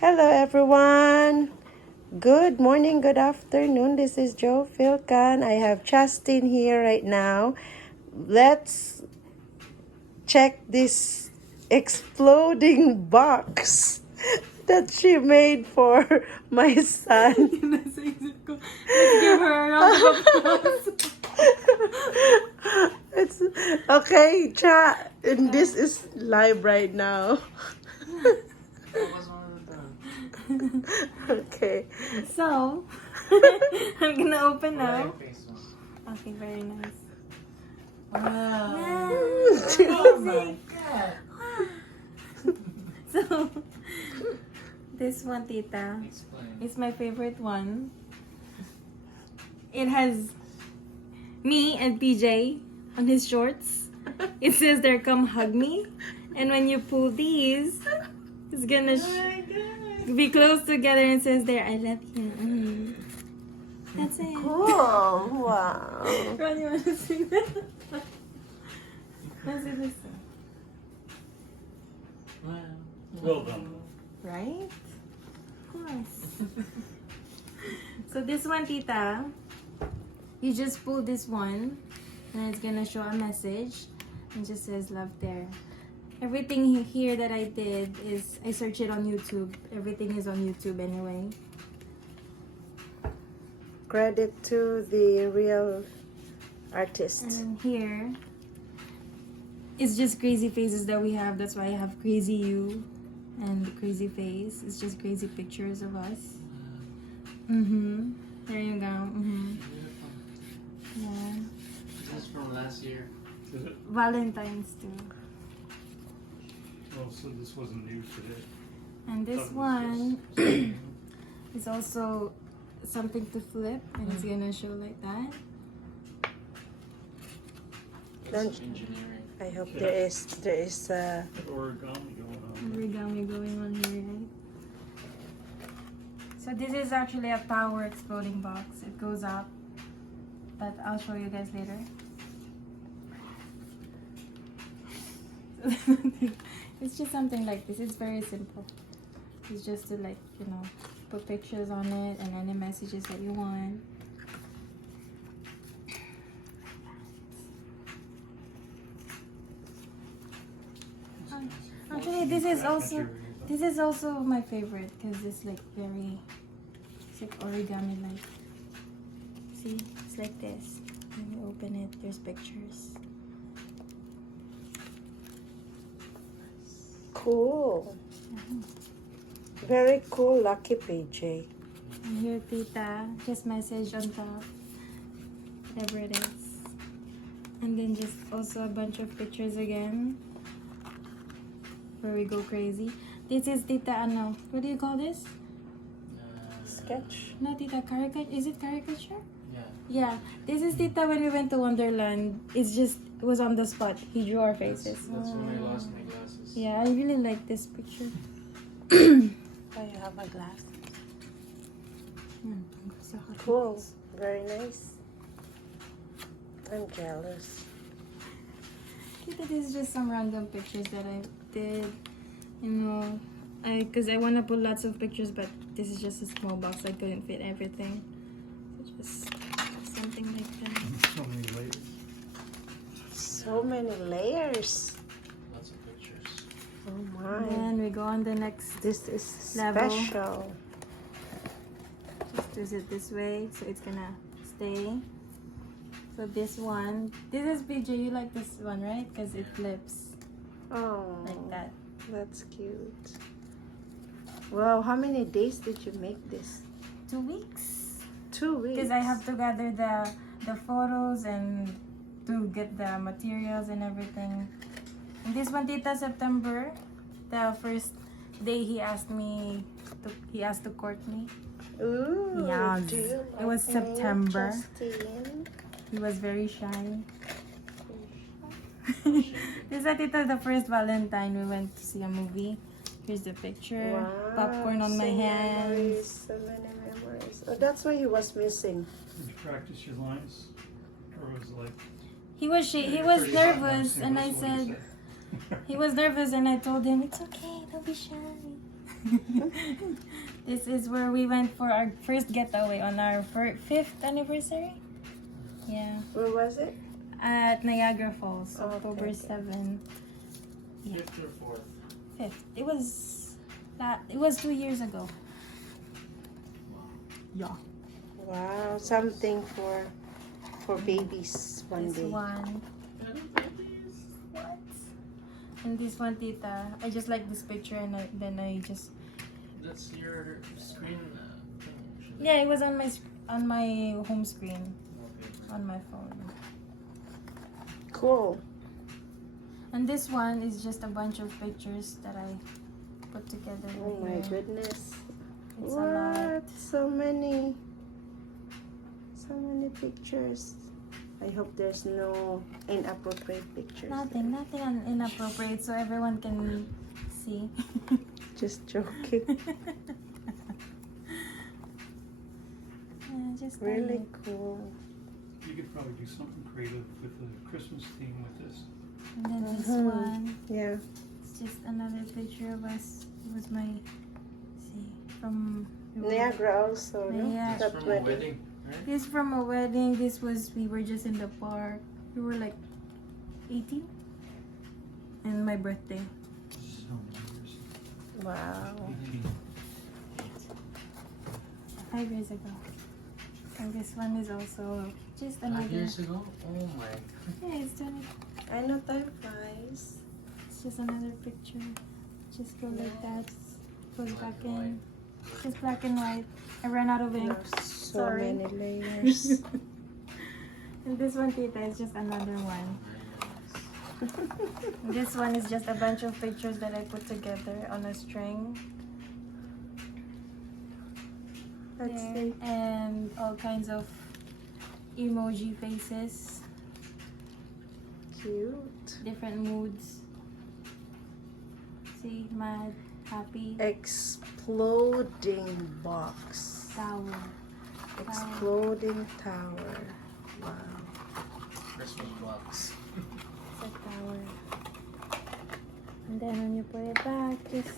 Hello, everyone. Good morning, good afternoon. This is Joe Philcan. I have Chasteen here right now. Let's check this exploding box that she made for my son. Nasa isip ko, let's give her a round of applause. It's okay, Cha. And this is live right now. Okay. So, I'm gonna open now. Okay, very nice. Wow. Amazing. So, this one, tita, is my favorite one. It has me and PJ on his shorts. It says there, come hug me. And when you pull these, it's gonna be close together and says there, I love you. That's it. Cool. Wow. Ron, you wanna see that? Let's do this one. Well done. Right? Of course. So this one, tita, you just pull this one and it's gonna show a message and just says love there. Everything here that I did is I searched it on YouTube. Everything is on YouTube anyway. Credit to the real artist. And here it's just crazy faces that we have. That's why I have crazy you and the crazy face. It's just crazy pictures of us. There you go. Yeah. This is from last year. Is it? Valentine's too. Oh, so this wasn't new today. And this Thought one this is also something to flip and it's gonna show like that. Don't- It's engineering. I hope there is Origami going on. Origami going on here, right? So this is actually a tower exploding box. It goes up, but I'll show you guys later. It's just something like this. It's very simple. It's just to put pictures on it and any messages that you want. Actually, this is also my favorite because it's like it's like origami like. See, it's like this. When you open it, there's pictures. cool. Very cool, lucky PJ. And here, tita, just message on top, whatever it is. And then just also a bunch of pictures again, where we go crazy. This is tita, what do you call this? Sketch. No, tita, caricature. Is it caricature? Yeah. Yeah, this is tita when we went to Wonderland. It was on the spot. He drew our faces. That's when I lost my glasses. Yeah, I really like this picture. Oh, you have a glass. Cool. Very nice. I'm jealous. Tita, this is just some random pictures that I did. Because I want to put lots of pictures, but this is just a small box. I couldn't fit everything. So just something like that. So many layers. So many layers. Lots of pictures. Oh my. Then we go on the next. This is Level. special. Just twist it this way, so it's gonna stay. So this one, this is PJ. You like this one, right? Because it flips Oh, like that. that's cute. Wow, how many days did you make this? 2 weeks. 2 weeks. Because I have to gather the photos and to get the materials and everything. And this one, tita, September, the first day he asked to court me. Ooh, Yes. do you It was like me, September. Chasteen? He was very shy. This is tita, the first Valentine we went to see a movie. Here's the picture. Wow, Popcorn on my so hands. memories, so many memories. Oh, that's why he was missing. Did you practice your lines? Or was it like... He was Pretty nervous, hot, and I that's what he said he was nervous, and I told him it's okay, don't be shy. This is where we went for our first getaway on our 5th anniversary. Yeah. Where was it? At Niagara Falls, Oh, okay, October okay. 7th. Yeah. 5th or 4th? 5th. It was 2 years ago. Wow. Yeah. Wow, something for babies one This day. one. What? And this one, Tita. I just like this picture, and then I just. That's your screen thing. Yeah, it was on my home screen Okay. on my phone. Cool. And this one is just a bunch of pictures that I put together. Oh my here. goodness. It's a lot. What? So many pictures. I hope there's no inappropriate pictures. Nothing inappropriate, so everyone can see. Just joking. Yeah, just Really cool. You could probably do something creative with the Christmas theme with this. And then this Mhm. one, Yeah. it's just another picture of us. It was my, from Niagara also, no? Yeah. That's That from a wedding, right? This from a wedding. We were just in the park. We were like 18, and my birthday. So many years. Wow. 18. 5 years ago. And this one is also just 5 another. years ago? Oh my god. Yeah, I know time flies. it's just another picture. Just go like that. Goes Black back and in. Just black and white. I ran out of ink. There's so Sorry. many layers. And this one, Tita, is just another one. Nice. This one is just a bunch of pictures that I put together on a string. Let's There. see. And all kinds of emoji faces, Cute. different moods. See, mad, happy, Exploding box. tower. Exploding tower. Wow. Christmas box. It's a tower. And then when you put it back, just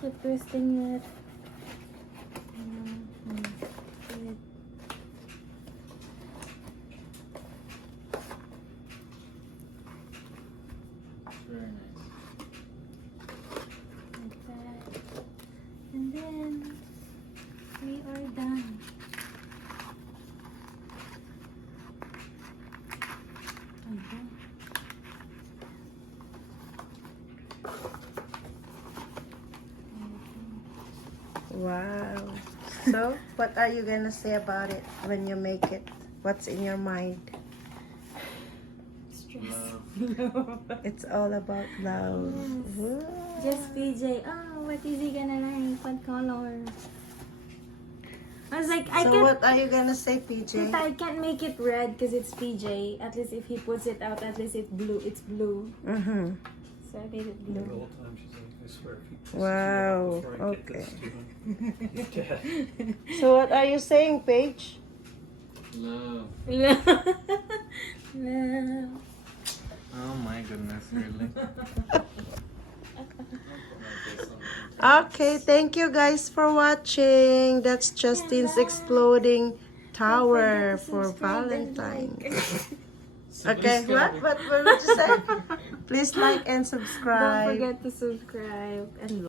keep twisting it. Good. Very nice. Like that. And then we are done. Okay. Wow. So, what are you gonna say about it when you make it? What's in your mind? Stress. Love. It's all about love. Yes. Woo. Just PJ. Oh, what is he gonna learn? What color? I was like, I So, can't. what are you gonna say, PJ? Tita, I can't make it red because it's PJ. At least if he puts it out, at least it's blue. It's blue. Mm-hmm. So I made it The blue. whole time she's like, I swear, if he pisses me Wow, off before I get okay. this to him, he's dead. So, what are you saying, Paige? Love. Love. Love. Oh my goodness, really? Okay, thank you guys for watching. That's Chasteen's exploding tower for Valentine's. Okay, what? What did you say? Please like and Don't subscribe. forget to subscribe and